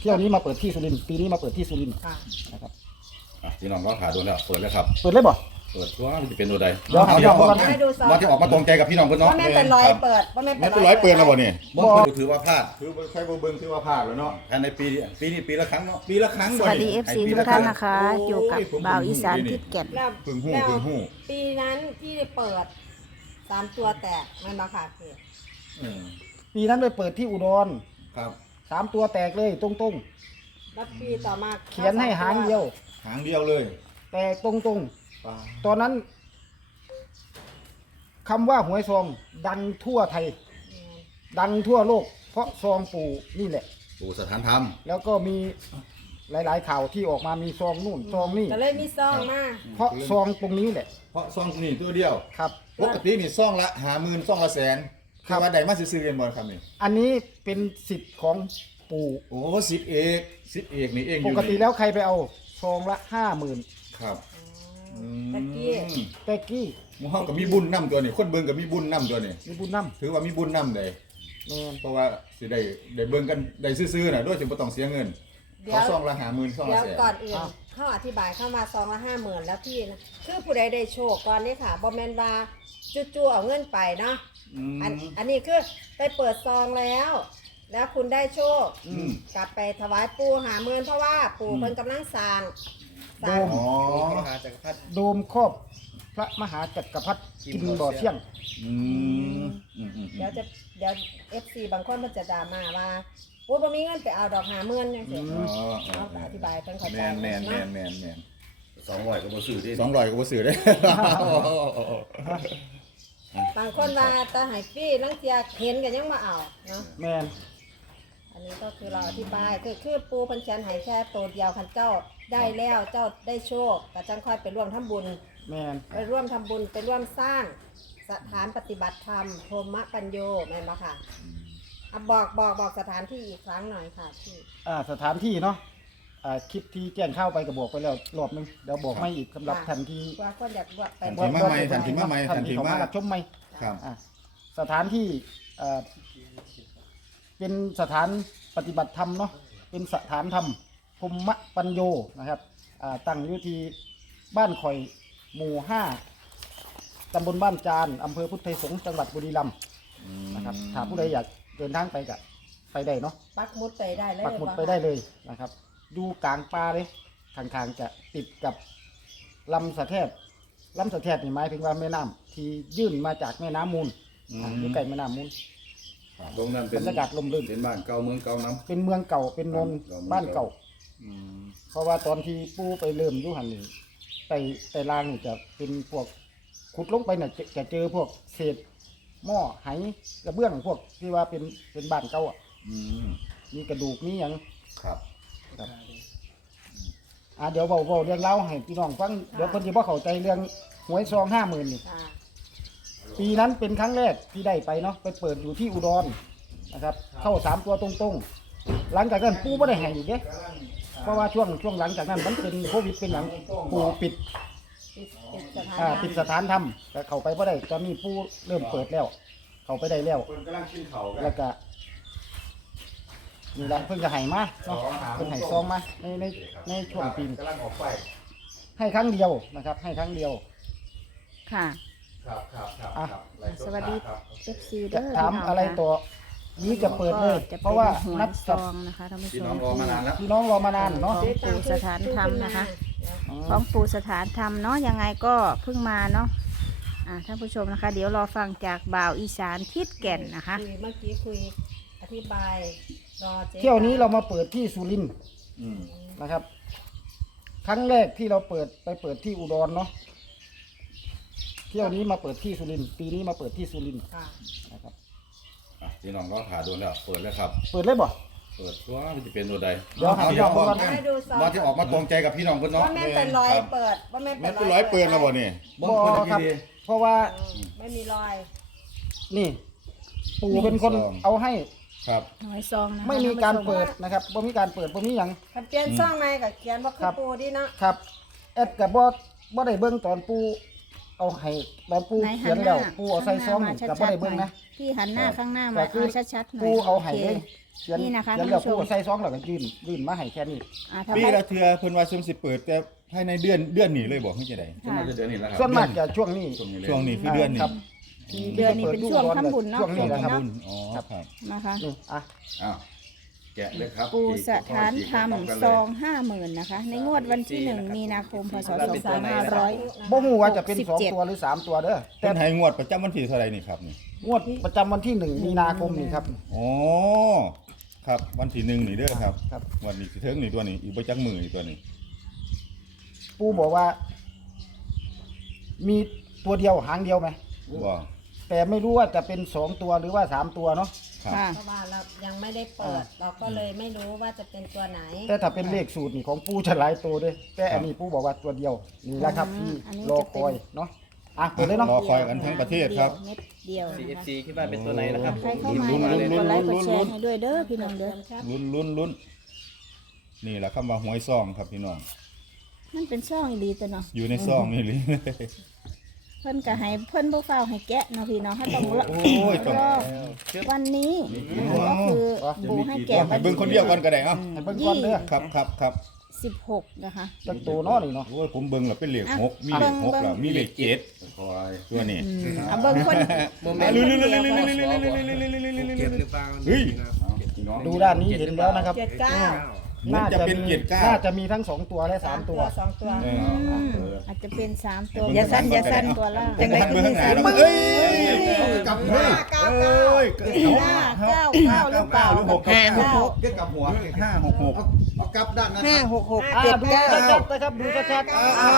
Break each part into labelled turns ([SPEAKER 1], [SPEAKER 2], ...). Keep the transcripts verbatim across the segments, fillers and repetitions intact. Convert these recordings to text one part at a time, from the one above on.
[SPEAKER 1] ที่ยวนี้มาเปิดที่สุรินทร์ปีนี้มาเปิดที่สุรินทร์
[SPEAKER 2] ค่ะ
[SPEAKER 1] นะครับ
[SPEAKER 3] อ่ะพี่น้องก็ขาโดนแล้วเปิดแล้วครับ
[SPEAKER 1] เปิดเลยบ่
[SPEAKER 3] เปิดว่ามันจะเป็นตัวใด
[SPEAKER 1] เดี๋ยวหา
[SPEAKER 3] เดี๋ยว
[SPEAKER 1] เดี๋ยว
[SPEAKER 2] ให้ดูซอง
[SPEAKER 3] ว่าที่ออกมาตรงใจกับพี่น้องเพื่อนเนาะ
[SPEAKER 2] ว่าแม่นเป็นรอยเปิดว่าแม่น
[SPEAKER 3] แม่
[SPEAKER 2] เป็น
[SPEAKER 3] นเป็นร้อยเปิดแล้วบ่เนี่ย
[SPEAKER 1] บ่
[SPEAKER 3] บ่ถือว่าพลาด
[SPEAKER 4] คือใช้โบเบิ้งถือว่าพลาดแล้วเนาะ
[SPEAKER 3] ภายในปีปีนี้ปีละครั้งเนาะ
[SPEAKER 4] ปีละครั้ง
[SPEAKER 5] สวัสดี เอฟ ซี ทุกท่านนะคะ อยู่กับบ่าวอีสานทิศแก่น
[SPEAKER 2] แล้ว
[SPEAKER 4] เพึ่งหู้
[SPEAKER 2] แล้ว
[SPEAKER 4] เพึ่งหู้
[SPEAKER 2] ปีนั้นที่ได้เปิดสามตัวแตกมันมาค่ะคือ
[SPEAKER 4] เออ
[SPEAKER 1] ปีนั้นไปเปิดที่อุดร
[SPEAKER 4] ครับ
[SPEAKER 1] สามตัวแตกเลยตรง
[SPEAKER 2] แล้วปีต่อมา
[SPEAKER 1] ๆ เขียนให้หางเดียว
[SPEAKER 4] หางเดียวเลย
[SPEAKER 1] แตกตรง
[SPEAKER 4] ปลา
[SPEAKER 1] ๆ ตอนนั้นคำว่าหวยซองดังทั่วไทย ดังทั่วโลก เพราะซองปู่นี่แหละ
[SPEAKER 3] ปู่สถานธรรม
[SPEAKER 1] แล้วก็มีหลายๆข่าวที่ออกมามีซองนู่นซองนี่
[SPEAKER 2] ก็เลยมีซองมา
[SPEAKER 1] เพราะซองตรงนี้แหละ
[SPEAKER 4] เพราะซ่องนี่ตัวเดียว
[SPEAKER 1] ครับ
[SPEAKER 4] ปกตินี่ซ่องละหาหมื่นซ่องละแสน
[SPEAKER 1] ครับ
[SPEAKER 4] คือว่าใดมาซื้อๆเรียนบอลครับนี่
[SPEAKER 1] อันนี้เป็นสิทธิ์ของปู่
[SPEAKER 4] โอ้สิบเอกสิบเอกนี่เองอ
[SPEAKER 1] ป
[SPEAKER 4] ยู่
[SPEAKER 1] กติแล้วใครไปเอาซองละห้าหมื่น
[SPEAKER 4] ครับ
[SPEAKER 2] ตะกี้
[SPEAKER 4] อืม
[SPEAKER 1] แต่กี้
[SPEAKER 4] หมู่เฮากับมีบุญนํตัวนี่คนเบิ่งกับมีบุญนํตัวนี่
[SPEAKER 1] มีบุญน้
[SPEAKER 4] ถือว่ามีบุญนํเด้
[SPEAKER 1] ำแมน
[SPEAKER 4] เพราะว่าสิได้ได้เบิ่งกันได้ซื้อๆน่ะโดยที่บ่ต้องเสียเงิน
[SPEAKER 2] เดี๋ย
[SPEAKER 4] เขา
[SPEAKER 2] ว
[SPEAKER 4] ซ่องละหาหมื่นซ่อง
[SPEAKER 2] เดี๋
[SPEAKER 4] ละ
[SPEAKER 2] ยว
[SPEAKER 4] แสน
[SPEAKER 2] ก่อนอื่นเขาอธิบายเข้ามาซองละห้าหมื่นแล้วพี่นะคือผู้ใดได้โชคก่อนนี่ค่ะบอมแมนว่าจู่ๆเอาเงินไปเนาะ
[SPEAKER 4] อืม
[SPEAKER 2] อันอันนี้คือไปเปิดซองแล้ว แล้วคุณได้โชค
[SPEAKER 4] อืม
[SPEAKER 2] กลับไปถวายปู่หาเมือนเพราะว่าปู่เพิ่นกำลังสร้างสร้าง
[SPEAKER 4] อ๋อ
[SPEAKER 1] โดมครอบพระมหาจักรพรรดิกินบ่อเที่ยง
[SPEAKER 4] อืมอืมอืม
[SPEAKER 2] เดี๋ยวจะเดี๋ยวเอฟซีบางคนมันจะด่ามาว่าโอ้ยบ่มีเงินไปเอาดอกหาเมือนจังซี่
[SPEAKER 4] อ๋ออ๋อ
[SPEAKER 2] เอาอธิบายเพิ่นเข้า
[SPEAKER 4] แม
[SPEAKER 2] ใจ
[SPEAKER 4] นแมนแม
[SPEAKER 2] เนาะ
[SPEAKER 4] นแมนแมน
[SPEAKER 3] สองร้อยก็บ่ซื้อดิ
[SPEAKER 4] สองร้อยก็บ่ซื้อได้
[SPEAKER 2] บางคนว่าตาให้ฟรีลังเทียเห็นก็ยังมาเอาเนาะ
[SPEAKER 1] แมน
[SPEAKER 2] อันนี้ก็คือเราอธิบายคือคือปูเพันชันใหายแค่ตัวเดียวคันเจ้าได้แล้วเจ้าได้โชคก็จังค่อยไปร่วมทำบุญ
[SPEAKER 1] แมน
[SPEAKER 2] ไปร่วมทำบุญไปร่วมสร้างสถานปฏิบัติธรรมโทมะปัญโยแม่นบ่ค่ะอ่ะบอกบอกบอกสถานที่อีกครั้งหน่อยค่ะพี่
[SPEAKER 1] อ่าสถานที่เนาะอ่าคลิปที่แจ้งเข้าไปก็บอกไปแล้วรอบนึงเดี๋ยวบอกไม่อีกสำหรับทันที
[SPEAKER 2] ว่าคนอยากบวชไป
[SPEAKER 4] ทัน
[SPEAKER 2] บ
[SPEAKER 4] ที
[SPEAKER 2] วช
[SPEAKER 4] มาใหม่ทันทีมาใหม่ทันที
[SPEAKER 1] เขา
[SPEAKER 4] มา
[SPEAKER 1] มารับชมใหม่
[SPEAKER 4] ครับ
[SPEAKER 1] อ่าสถานที่อ่าเป็นสถานปฏิบัติธรรมเนาะเป็นสถานธรรมพรหมปัญโยนะครับอ่าตั้งอยู่ที่บ้านข่อยหมู่ห้าตำบลบ้านจานอำเภอพุทธไทยสงฆ์จังหวัดบุรีรัมย์นะครับถ้าผู้ใดอยากเดินทางไปก็ไปได้เนาะ
[SPEAKER 2] ปักหมุดไปได้เลย
[SPEAKER 1] ปักหมุดไปได้เลยนะครับอยู่กลางป่าเลยทางทางๆจะติดกับลำสะแทบลำสะแทบนี่หมายถึงว่าแม่น้ำที่ยื่นมาจากแม่น้ำมูลอ่าอยู่ใกล้แม่น้ำมูล
[SPEAKER 3] ตรงนั้น
[SPEAKER 1] บ
[SPEAKER 3] เป็
[SPEAKER 1] ร
[SPEAKER 3] น
[SPEAKER 1] รยากาศลมรื่น
[SPEAKER 3] เป็นบ้านเก่าเมืองเก่าน้
[SPEAKER 1] เป็นเมืองเก่าเป็นนน
[SPEAKER 3] เก่าเมือง
[SPEAKER 1] บ้านเก่า
[SPEAKER 3] ำอืม
[SPEAKER 1] เพราะว่าตอนที่ปู่ไปเริ่มอยู่หันนี่ไต่ไต่ลางนี่จะเป็นพวกขุดลงไปเนี่ยจะจะเจอพวกเศษหม้อไหกระเบื้องพวกที่ว่าเป็นเป็นบ้านเก่าอ่ะ
[SPEAKER 3] อืม
[SPEAKER 1] มีกระดูกมีอย่าง
[SPEAKER 3] ครับ
[SPEAKER 1] ครับอ่าเดี๋ยวเบาเบาเรื่องเล่าให้พี่น้องฟังเดี๋ยวคนที่พ่เข้าใจเรื่องหวยซองห้าหมื่นนี่
[SPEAKER 2] ค่ะ
[SPEAKER 1] ปีนั้นเป็นครั้งแรกที่ได้ไปเนาะไปเปิดอยู่ที่อุดรนะครับ เข้าสามตัวตรงๆ หลังจากนั้นปู่ไม่ได้ให้อีกเด้เพราะว่าช่วงช่วงหลังจากนั้นมันเป็นโควิดเป็นหลังปู่ปิด
[SPEAKER 2] ปิดปิดสถาน
[SPEAKER 1] อ่า
[SPEAKER 2] ที่
[SPEAKER 1] ปิดสถานทำแต่เข้าไปไม่ได้ตอนนี้ปู่เริ่มเปิดแล้ว เข้าไปได้แล้ว
[SPEAKER 4] คนกำลังกินเขากั
[SPEAKER 1] แล้
[SPEAKER 4] น
[SPEAKER 1] วก็นี่แหละเพิ่งจะให้มาเนาะเพิ่งให้ซองมาในในในช่วงปีนี้
[SPEAKER 4] กำลังออกไป
[SPEAKER 1] ให้ครั้งเดียวนะครับ ให้ครั้งเดียว
[SPEAKER 5] ค่ะ
[SPEAKER 4] ครับครับครับ
[SPEAKER 1] อ่ะ
[SPEAKER 4] ครับไลฟ์
[SPEAKER 5] สวัสดี
[SPEAKER 4] ครับ
[SPEAKER 5] เอฟซี
[SPEAKER 1] จะ
[SPEAKER 5] เด้อ
[SPEAKER 1] ถาม
[SPEAKER 5] พี่น้ง
[SPEAKER 1] อะไร
[SPEAKER 5] ค่
[SPEAKER 1] ต่อนี้จะเปิดเลย
[SPEAKER 5] ก็จะ
[SPEAKER 1] เพราะว่า
[SPEAKER 5] ป็หย
[SPEAKER 1] นัด
[SPEAKER 5] ซ
[SPEAKER 1] กับ
[SPEAKER 5] องนะคะท่านผู้ช
[SPEAKER 3] พี่
[SPEAKER 5] ม
[SPEAKER 3] น้องรอมานานแล้ว
[SPEAKER 1] พี่น้องรอมานานเนาะ
[SPEAKER 5] ของปู่สถานธรรมนะคะ
[SPEAKER 1] อ๋อ
[SPEAKER 5] ของปู่สถานธรรมเนาะยังไงก็เพิ่งมาเนาะอ่าท่านผู้ชมนะคะ เดี๋ยวรอฟังจากบ่าวอีสานทิศแก่นนะคะ
[SPEAKER 2] คุยเมื่อกี้คุยอธิบายรอเจ๊
[SPEAKER 1] เที่ยวนี้เรามาเปิดที่สุรินทร์
[SPEAKER 4] อืม
[SPEAKER 1] นะครับ ครั้งแรกที่เราเปิดไปเปิดที่อุดรเนาะเที่ยวนี้มาเปิดที่สุรินทร์ปีนี้มาเปิดที่สุรินทร์
[SPEAKER 2] ค่ะ
[SPEAKER 1] นะครับ
[SPEAKER 3] อ่ะพี่น้องก็ขาโดนแล้วเปิดแล้วครับ
[SPEAKER 1] เปิดเลยบ่
[SPEAKER 3] เปิดว่ามันจะเป็นตัวใด
[SPEAKER 1] เดี๋ยวหา
[SPEAKER 3] พี่น้อง
[SPEAKER 1] เดี๋ยว
[SPEAKER 3] ว่า
[SPEAKER 2] ให้ดูซอง
[SPEAKER 3] ว่าที่ออกมาตรงใจกับพี่น้องเพื่อนเนาะ
[SPEAKER 2] ว่าแม่นเป็นรอยเปิดว่าแม่น
[SPEAKER 4] แม่
[SPEAKER 2] เป็น
[SPEAKER 4] นเป็นร้อยเปิดแล้วบ่นี่
[SPEAKER 1] บ่ครับ เพราะว่า
[SPEAKER 2] อืมไม่มีรอย
[SPEAKER 1] นี่ ปู่เป็นคนเอาให้
[SPEAKER 4] ครับ
[SPEAKER 5] หน่วยซองนะคะ
[SPEAKER 1] ไม่มีการ
[SPEAKER 5] ท่นผู้ช
[SPEAKER 1] เปิดนะครับบ่มีการเปิดบ่มีหยัง
[SPEAKER 2] คันเปลี่ยนซ่องไหมกับเขียนว่าคื
[SPEAKER 1] ครั
[SPEAKER 2] อบ ปูดีเนาะ
[SPEAKER 1] ครับแอดกับบ่บ่ได้เบิ่งตอนปู่เอาให้ตอนปู่
[SPEAKER 5] ไหนหั
[SPEAKER 1] เขียน
[SPEAKER 5] ห
[SPEAKER 1] แล้ว
[SPEAKER 5] น้า
[SPEAKER 1] ปู่เอาใส่ซอง
[SPEAKER 5] ข้า
[SPEAKER 1] นี่
[SPEAKER 5] หน้า
[SPEAKER 1] ก็
[SPEAKER 5] มา
[SPEAKER 1] บ่ได้เบิ่ง
[SPEAKER 5] ชัดๆหน่
[SPEAKER 1] นะ
[SPEAKER 5] อยพี่หันหน้าข้างหน้า
[SPEAKER 1] ก็
[SPEAKER 5] มา
[SPEAKER 1] คือ
[SPEAKER 5] เอาชัดๆหน่อย
[SPEAKER 1] ปู่เอาให้
[SPEAKER 5] โค
[SPEAKER 1] เลยเขียน
[SPEAKER 5] นี่นะคะ
[SPEAKER 1] เขียนแล้ว
[SPEAKER 5] ท่านผู้ชม
[SPEAKER 1] ปูก็ใส่ซองแล้วก็ยื่นยื่นมาให้แค่นี้
[SPEAKER 5] อ่าถ้า
[SPEAKER 4] ปี
[SPEAKER 5] ใคร
[SPEAKER 4] ละเทื่อเพิ่นว่าซุมสิเปิดแต่ภายในเดือนเดือนนี้เลยบ่คือจังได๋
[SPEAKER 3] จะมาจะเดือนนี้แล้วครั
[SPEAKER 1] ส่วนมากจะช่วงนี้
[SPEAKER 3] ช่วงนี้เลย
[SPEAKER 4] ช่วงนี้คือเดือนนี้
[SPEAKER 1] ครับ
[SPEAKER 5] เดือนนี้เป็นช่วงทำบุญเนาะ
[SPEAKER 1] ช่วงนี้แหละครับ
[SPEAKER 5] เนาะ
[SPEAKER 4] อ๋อครับ
[SPEAKER 5] นะคะ
[SPEAKER 1] นี่อ่ะ
[SPEAKER 3] อ้าวแกะเลยครับ
[SPEAKER 5] ปูสถานธรรม
[SPEAKER 3] อีกข้อ
[SPEAKER 5] ซองห้าหมื่นนะคะ ในงวดวันที่หนึ่งมีนาคมพศสองพันห้าร้อย
[SPEAKER 1] บ่ฮู้ว่าจะเป็น
[SPEAKER 5] หกสิบ
[SPEAKER 1] สอง
[SPEAKER 5] เจ็ด
[SPEAKER 1] ตัวหรือสามตัวเด้อแต่
[SPEAKER 4] เพิ่นให้งวดประจำวันที่เท่าไหร่นี่ครับนี่
[SPEAKER 1] งวดประจำวันที่หนึ่งมีนาคมนี่ครับ
[SPEAKER 4] อ๋อครับวันที่หนึ่งนี่เด้อครับ
[SPEAKER 1] ครับ
[SPEAKER 4] วันนี้สิถึงนี่ตัวนี้อีกบ่จักมือนี่ตัวนี้
[SPEAKER 1] ปูบอกว่า มีตัวเดียวหางเดียวไหม
[SPEAKER 4] บ่
[SPEAKER 1] แต่ไม่รู้ว่าจะเป็นสองตัวหรือว่าสามตัวเนาะ
[SPEAKER 4] ครับ
[SPEAKER 5] ค่ะ
[SPEAKER 2] เพราะว่าเรายังไม่ได้เปิด เราก็เลยไม่รู้ว่าจะเป็นตัวไหน
[SPEAKER 1] แต่ถ้าเป็นเลขสูตรนี่ของปูจะหลายตัวด้วยแต่อันนี้ปูบอกว่าตัวเดียวนี่แหละครับที่
[SPEAKER 5] อันนี้
[SPEAKER 1] รอ
[SPEAKER 5] จะเป็น
[SPEAKER 1] คอยเนาะอ่ะเปิดเลยเนาะ
[SPEAKER 4] รอคอยกันทั้งประเทศครับ
[SPEAKER 5] เม็ดเดียว
[SPEAKER 6] ซี
[SPEAKER 5] นะ
[SPEAKER 6] เอฟ
[SPEAKER 5] คะ
[SPEAKER 6] ซีคิดว่าเป็นตัวไหนนะครับ
[SPEAKER 5] ใครเข้ามา
[SPEAKER 4] ลุ้น
[SPEAKER 5] อย่าลืม
[SPEAKER 4] ลุ้
[SPEAKER 5] ก
[SPEAKER 4] น
[SPEAKER 5] ดไลค์ก
[SPEAKER 4] ลุ้
[SPEAKER 5] ด
[SPEAKER 4] น
[SPEAKER 5] แช
[SPEAKER 4] ลุ้
[SPEAKER 5] ร์
[SPEAKER 4] น
[SPEAKER 5] ให้ด้วยเด้อพี่น้องเด้อ
[SPEAKER 4] ลุ้นลุ้นลุ้นนี่แหละคำว่าหวยซองครับพี่น้อง
[SPEAKER 5] มันเป็นซ่องอีหลีตัวเนาะ
[SPEAKER 4] อยู่ในซองนี่เลย
[SPEAKER 5] เพิ่นก็ให้เพิ่นบ่ฟ้าวให้แกะเนาะพี่น้องให้ต้องรอ
[SPEAKER 4] โอ้ยต้อง
[SPEAKER 5] รอวันนี้นะคะก็คือปูให้แกะ
[SPEAKER 4] ให้เบิ่งคนเดียวกันก็ได้เอ้า
[SPEAKER 1] ให้เบิ่งก่อนเด้อ
[SPEAKER 4] ครับครับครับ
[SPEAKER 5] สิบหกนะคะ
[SPEAKER 1] จักตัวเนาะนี่เนาะ
[SPEAKER 4] โอ้ยผมเบิ่งแล้วเป็นเลข
[SPEAKER 5] อ่ะ
[SPEAKER 4] หกมีเลขหก
[SPEAKER 5] เบิ่ง
[SPEAKER 4] แล้วมีเลขเจ็ด
[SPEAKER 3] คอย
[SPEAKER 4] ตัวนี้
[SPEAKER 5] อืมเอาเบิ่งคน
[SPEAKER 6] โมเมนต์
[SPEAKER 5] เบิ่ง
[SPEAKER 6] ลุ้น
[SPEAKER 5] คนเดียวพอ
[SPEAKER 6] เจ็ดหรือเปล่า
[SPEAKER 4] เฮ้ย
[SPEAKER 3] พี่น้อง
[SPEAKER 1] ดูด้านนี้เห็นแล้วนะครับ
[SPEAKER 2] เจ็ดเก้า
[SPEAKER 4] มันจะเป็นเจ็ดเก้า
[SPEAKER 1] น่าจะมีทั้งสองตัวและสามตัว
[SPEAKER 2] สองตัว
[SPEAKER 4] เออ
[SPEAKER 5] อืมอาจจะเป็นสามตัว
[SPEAKER 4] อย่าสั้นอย่าสั้น
[SPEAKER 5] ตัวล่าง
[SPEAKER 4] จังได๋คือมีสามเอ้ยกลับหัว
[SPEAKER 2] เก้า
[SPEAKER 4] เอ้ย
[SPEAKER 5] ห้าเก้าเก้าหรือเปล่า
[SPEAKER 4] หรือหก
[SPEAKER 5] ห้าหกหก
[SPEAKER 3] เรียกกับหัว
[SPEAKER 4] ห้าหกหก
[SPEAKER 3] เอากลับด้านนะ
[SPEAKER 5] ห้าหกหก
[SPEAKER 1] อ่า
[SPEAKER 5] เจ็ด
[SPEAKER 1] ดู
[SPEAKER 5] เก้า
[SPEAKER 1] ชัดๆนะครับดูชัดๆ
[SPEAKER 4] เอ้
[SPEAKER 1] อ่าย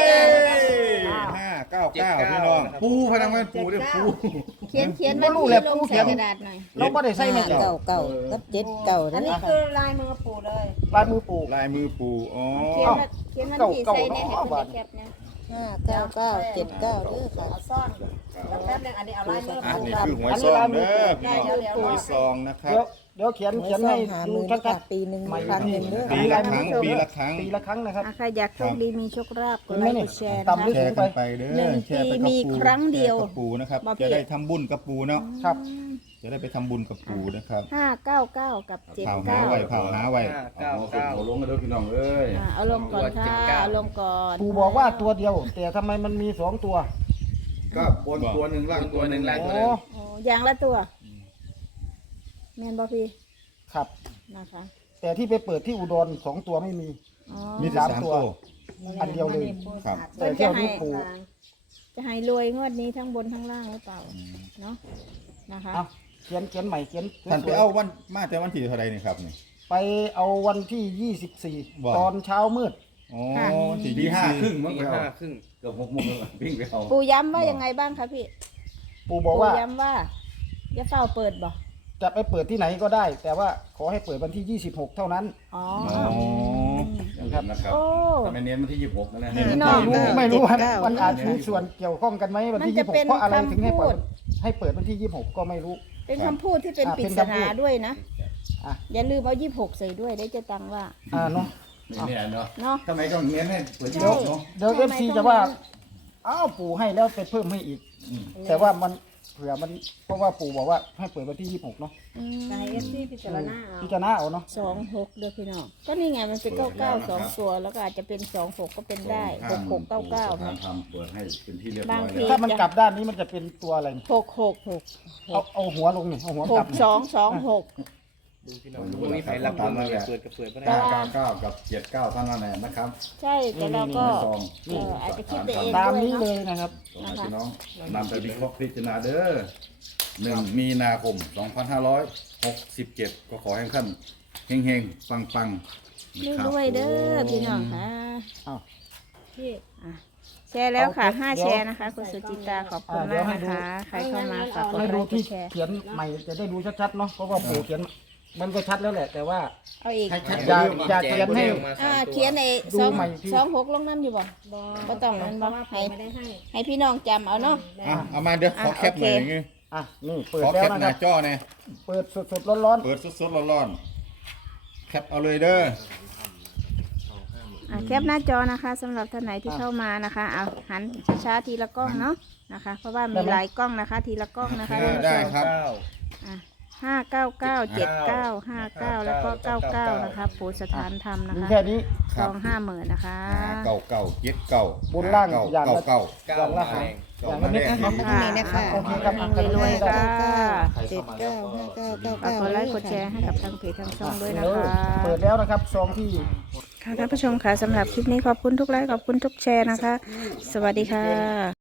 [SPEAKER 4] ห้าเก้าเก้าพี่น้อง
[SPEAKER 3] ปูพนักงานปูเรียกปู
[SPEAKER 5] เขียนเขียนมันที่ลงใส่กระดาษหน่อย
[SPEAKER 1] เราไม่ได้ใส่ไม่เจ้า
[SPEAKER 7] เก่ากับเจ็ดเก่า
[SPEAKER 2] อัน
[SPEAKER 7] เด้
[SPEAKER 2] นี้
[SPEAKER 7] อ
[SPEAKER 2] คือลายมือปู่เลย
[SPEAKER 1] ลายมือปู
[SPEAKER 4] ลายมือปูอ๋อ
[SPEAKER 5] เขียนมันเขียนมันที่ใส่เนี่ยให้คุณได้แคปเนี่ย
[SPEAKER 7] ห้าเก้าเก้าเจ็ดเก้าเด้อค่ะ
[SPEAKER 2] เอาซ่อนแล้วแป๊บนึงอันนี้เอาลายมือ
[SPEAKER 4] อัน
[SPEAKER 2] ปู่
[SPEAKER 4] นี้คือหวยซองเด้อพี่น้องหวยซองนะครับ
[SPEAKER 1] เดี๋ยวเดี๋ยวเขียน
[SPEAKER 7] หวย
[SPEAKER 1] เขียน
[SPEAKER 7] ซอ
[SPEAKER 1] ให้
[SPEAKER 7] งหา
[SPEAKER 1] ดู
[SPEAKER 7] มือ
[SPEAKER 1] ชั
[SPEAKER 7] ค่ะ
[SPEAKER 1] ด
[SPEAKER 7] ปีหนึ่ง
[SPEAKER 1] ๆ
[SPEAKER 7] ครั้งหนึ่งเด้อ
[SPEAKER 4] ปีละครั้งปีละครั้ง
[SPEAKER 1] ปีละครั้งนะครับ
[SPEAKER 5] อ่ะใครอยากโชคดีมีโชคลาภกดไลค์กดแชร์
[SPEAKER 1] ต่ำ
[SPEAKER 5] นะ
[SPEAKER 1] ลึก
[SPEAKER 4] แช
[SPEAKER 5] คะ
[SPEAKER 4] ร์กันไปเด้
[SPEAKER 5] หนึ่
[SPEAKER 4] อง แชร์ไปกับ
[SPEAKER 5] ปีมี
[SPEAKER 4] ปู
[SPEAKER 5] ครั้งเดียว
[SPEAKER 4] แชร์กับปูนะครับ
[SPEAKER 5] บอกพี่
[SPEAKER 4] จะได้ทำบุญกับปูเนาะ
[SPEAKER 1] ครับ
[SPEAKER 4] จะได้ไปทำบุญกับปูนะครับ
[SPEAKER 5] ห้าเก้าเก้ากับเจ็ด
[SPEAKER 4] ข่าวหา
[SPEAKER 5] เก้า
[SPEAKER 4] ไว้ข่าวหาไว้
[SPEAKER 6] เก้า
[SPEAKER 3] เอาหัว
[SPEAKER 6] เก้า
[SPEAKER 3] หัวลงกันเด้อพี่น้องเอ้ย
[SPEAKER 5] อ่ะเอาลงก่อนค่ะเอาลงก่อน
[SPEAKER 1] ปูบอกว่าตัวเดียว แต่ทำไมมันมีสองตัว
[SPEAKER 3] ก็บนตัวหนึ่งล่าง
[SPEAKER 6] ตัวหนึ่งล่าง
[SPEAKER 1] โอ้
[SPEAKER 6] ตัวหนึ่ง
[SPEAKER 5] โอ้อย่างละตัวแมนบอพี่
[SPEAKER 1] ครับ
[SPEAKER 5] นะคะ
[SPEAKER 1] แต่ที่ไปเปิดที่อุดรสองตัวไม่มี
[SPEAKER 5] อ๋อ
[SPEAKER 4] มีแต่สามตัว
[SPEAKER 1] อันเดียวเลย
[SPEAKER 4] ครับ
[SPEAKER 1] แต่เที่ยวนี้ปู
[SPEAKER 5] จะให้รวยงวดนี้ทั้งบนทั้งล่างหรือเปล่าเนาะนะคะ
[SPEAKER 1] เอาเขียนเขียนใหม่เขียน
[SPEAKER 4] ท่านไปเอาวันมาแต่วันที่เท่าไหรนี่ครับนี่
[SPEAKER 1] ไปเอาวันที่ยี่สิบสี่
[SPEAKER 4] ว่า
[SPEAKER 1] ตอนเช้ามืด
[SPEAKER 4] อ๋อวันที่
[SPEAKER 3] ตี
[SPEAKER 4] ยี่
[SPEAKER 3] ห้า
[SPEAKER 4] สิบ
[SPEAKER 3] ครึ่งมั้ง
[SPEAKER 6] ตี
[SPEAKER 3] ไปเอา
[SPEAKER 6] ห้าครึ่ง
[SPEAKER 3] เกือบหกโมงแล้ววิ่งไปเอา
[SPEAKER 5] ปูย้ำว่ายังไงบ้างคะพี่
[SPEAKER 1] ปูบอกว่า
[SPEAKER 5] ย้ำว่าอย่าเฝ้าเปิดบ่
[SPEAKER 1] จะไปเปิดที่ไหนก็ได้ แต่ว่าขอให้เปิดวันที่ยี่สิบหกเท่านั้น
[SPEAKER 5] อ๋อ
[SPEAKER 4] อ๋อ
[SPEAKER 3] อย่างนั้นนะครับ
[SPEAKER 5] โอ้
[SPEAKER 3] แต่ไม่เน้นวันที่ยี่สิบหกนะ
[SPEAKER 5] พี่น้อง
[SPEAKER 1] ไม่รู้ไม่รู้ว่ามันอาจมีส่วนเกี่ยวข้องกันไหมวันที่
[SPEAKER 5] มัน
[SPEAKER 1] ยี่
[SPEAKER 5] จะ
[SPEAKER 1] สิบห
[SPEAKER 5] เป็
[SPEAKER 1] ก
[SPEAKER 5] น
[SPEAKER 1] เพราะอะไรถึงให้เปิด
[SPEAKER 5] คำพูด
[SPEAKER 1] ให้เปิดวันที่ยี่สิบหกก็ไม่รู้
[SPEAKER 5] เป็นคำพูดที่เป็น
[SPEAKER 1] อ่ะ
[SPEAKER 5] ปริ
[SPEAKER 1] เป็น
[SPEAKER 5] ศ
[SPEAKER 1] คำพู
[SPEAKER 5] นา
[SPEAKER 1] ด
[SPEAKER 5] ด้วยนะ
[SPEAKER 1] อ่ะ
[SPEAKER 5] อย่าลืมเอายี่สิบหกใส่ด้วยได้จะตังว่า
[SPEAKER 1] อ่าเนาะ
[SPEAKER 3] นี่เนี่ยเนาะ
[SPEAKER 5] เนาะ
[SPEAKER 3] ทำไมต้องเน้นให้เปิดยี่
[SPEAKER 5] ใช่
[SPEAKER 3] สิบหกเนาะ
[SPEAKER 1] เดี๋ยวเอฟซีจะว่าอ้าวปู่ให้แล้วไปเพิ่มให้อีก แต่ว่ามันเผื่อมันเพราะว่าปู่บอกว่าให้เปิดวันที่ยี่สิบหกเนาะ
[SPEAKER 5] อืม
[SPEAKER 2] ในเอฟซีพิจารณาเอา
[SPEAKER 1] พิจารณาเอาเนาะ
[SPEAKER 5] สองหกเด้อพี่น้องก็นี่ไงมันเป็นเก้าเก้าสองตัวแล้วก็อาจจะเป็นสองหกก็เป็นได้หกหกเก้าเก้า
[SPEAKER 3] สถา
[SPEAKER 5] นะ
[SPEAKER 3] นทำเปิดให้เป็นที่เรียบร้อย
[SPEAKER 5] บางที
[SPEAKER 3] แล้ว
[SPEAKER 1] ถ้ามันกลับด้านนี้มันจะเป็นตัวอะไรเนี่ย
[SPEAKER 5] หกหกหก
[SPEAKER 1] เอาเอาหัวลงนี่เอาหัว
[SPEAKER 5] ห
[SPEAKER 1] กลั
[SPEAKER 5] ก
[SPEAKER 1] บนี่
[SPEAKER 5] สองสองหก
[SPEAKER 6] ดูพี่น้องดูนี่ไฟรับลมมาเปิดกับเปิดไม่ได้
[SPEAKER 5] แต่
[SPEAKER 3] เก้า
[SPEAKER 5] ว่า
[SPEAKER 3] เก้าเก้ากับเจ็ดเก้าเท่านั้นแหละนะครับ
[SPEAKER 5] ใช่แต่เราก็
[SPEAKER 3] ซอง
[SPEAKER 5] เอออาจจะคิดไปเอง
[SPEAKER 1] ตามนี้เลยนะครับ
[SPEAKER 3] ขอให้พี่น้องนำไปวิเคราะห์พิจารณาเด้อหนึ่งมีนาคมสองพันห้าร้อยหกสิบเจ็ดก็ขอให้ท่านเฮงๆปังๆนะคบ
[SPEAKER 5] ด้วยเด้อพี่น้องค่ะ
[SPEAKER 1] อ้าว
[SPEAKER 2] พี่
[SPEAKER 5] อ่ะแชร์แล้วค่ะ
[SPEAKER 1] เอา
[SPEAKER 5] ห้า
[SPEAKER 1] เดี๋ยว
[SPEAKER 5] แชร์นะคะคุณสุจิตาขอบคุณมากนะคะ ใครเข้ามาฝากกด
[SPEAKER 1] ให้
[SPEAKER 5] ไล
[SPEAKER 1] ดู
[SPEAKER 5] ค์ก
[SPEAKER 1] ที่
[SPEAKER 5] ดแชร์
[SPEAKER 1] เขียนใหม่จะได้ดูชัดๆเนาะเพราะว่าปู่เขียนมันก็ชัดแล้วแหละ แต่ว่า
[SPEAKER 5] เอาอีก
[SPEAKER 3] ให้ชัด
[SPEAKER 1] อยาก
[SPEAKER 3] ๆ
[SPEAKER 1] อยากเขียนให้
[SPEAKER 5] อ่าเขียนใน
[SPEAKER 1] ดู
[SPEAKER 5] สอง
[SPEAKER 1] ใหม่ที่
[SPEAKER 5] สองหกลงน้ำอยู่บ่
[SPEAKER 2] บอ
[SPEAKER 5] บ่ต้องนั่นบ่
[SPEAKER 2] เพราะว่า
[SPEAKER 5] ให้
[SPEAKER 2] ปู่ไม่ได้ให้
[SPEAKER 5] ให้พี่น้องจำเอาเนาะ
[SPEAKER 4] อ่ะเอามาเดี๋ยวขอแคปหน่อยอย่างงี้
[SPEAKER 1] อ่ะนี่เปิด
[SPEAKER 4] ขอ
[SPEAKER 1] แล้
[SPEAKER 4] แคว ป
[SPEAKER 1] นะ
[SPEAKER 4] ห
[SPEAKER 1] ค
[SPEAKER 4] น้า
[SPEAKER 1] รับ
[SPEAKER 4] จอเนี่ย
[SPEAKER 1] เปิดสดๆร้อน
[SPEAKER 4] เปิดสดๆร้อนๆแคปเอาเลยเด้อ
[SPEAKER 5] อ่ะแคปหน้าจอนะคะสำหรับท่านไหนที่เข้ามานะคะเอาหันช้าๆทีละกล้องเนาะนะคะ เพราะว่ามีหลายกล้องนะคะ ทีละกล้องนะคะ
[SPEAKER 4] เออได้ครับ
[SPEAKER 5] อ่ะห้าเก้าเก้าเจ็ดเก้าห้าเก้าแล้วก็เก้าเก้านะคะปู่สถานธรรมนะ
[SPEAKER 1] มี
[SPEAKER 5] คะ
[SPEAKER 1] แค่นี้
[SPEAKER 5] ซองห้าหมื่นนะคะ
[SPEAKER 4] ห้าเก้าเก้าเจ็ดเก้า
[SPEAKER 1] บนล่าง
[SPEAKER 4] เก้า
[SPEAKER 1] อย่าง
[SPEAKER 4] เก้า
[SPEAKER 1] ละ
[SPEAKER 4] เก้า
[SPEAKER 1] อย่างละหางอย่างละเม็ด
[SPEAKER 7] อ่ะ
[SPEAKER 1] เนาะ
[SPEAKER 7] ขอบคุณนี่นะคะ
[SPEAKER 1] โอเคครับ
[SPEAKER 5] เฮงๆรวยๆค่ะ
[SPEAKER 7] เจ็ดเก้าห้าเก้าเก้า
[SPEAKER 5] ฝาก
[SPEAKER 7] เก้าก
[SPEAKER 5] ดไลค์กดแชร์ให้กับทางเพจทางช่องด้วยนะ
[SPEAKER 1] เออ
[SPEAKER 5] คะ
[SPEAKER 1] เปิดแล้วนะครับซองที่
[SPEAKER 5] ค่ะท่านผู้ชมค่ะสำหรับคลิปนี้ขอบคุณทุกไลค์ขอบคุณทุกแชร์นะคะ สวัสดีค่ะ